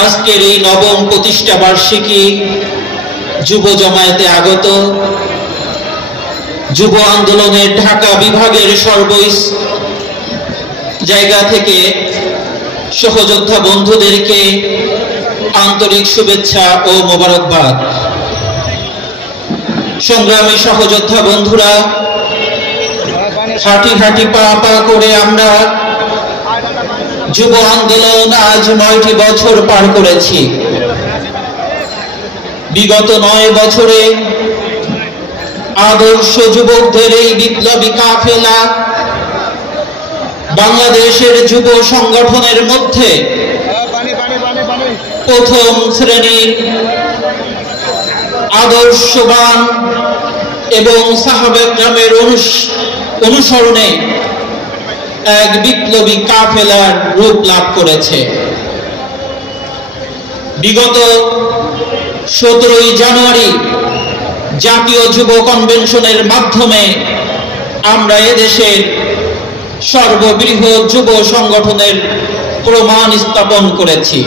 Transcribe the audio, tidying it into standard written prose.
আজকের এই নবম প্রতিষ্ঠা বার্ষিকী যুব জামায়াতে আগত যুব আন্দোলনের ঢাকা বিভাগের সর্ব জায়গা থেকে সহযোদ্ধা বন্ধুদেরকে আন্তরিক শুভেচ্ছা ও মোবারকবাদ। সংগ্রামী সহযোদ্ধা বন্ধুরা, হাঁটি হাঁটি পা পা করে আমরা যুব আন্দোলন আজ 9টি বছর পার করেছি। বিগত 9 বছরে আদর্শ যুবকদের এই বিপ্লবী কাফেলা বাংলাদেশের যুব সংগঠনের মধ্যে প্রথম শ্রেণীর আদর্শবান এবং সাহাবে কেরামের অনুসরণে এক বিপ্লবী কাফেলার রূপ লাভ করেছে। বিগত 17ই জানুয়ারি জাতীয় যুব কনভেনশনের মাধ্যমে আমরা এদেশের সর্ববৃহৎ যুব সংগঠনের প্রমাণ স্থাপন করেছি।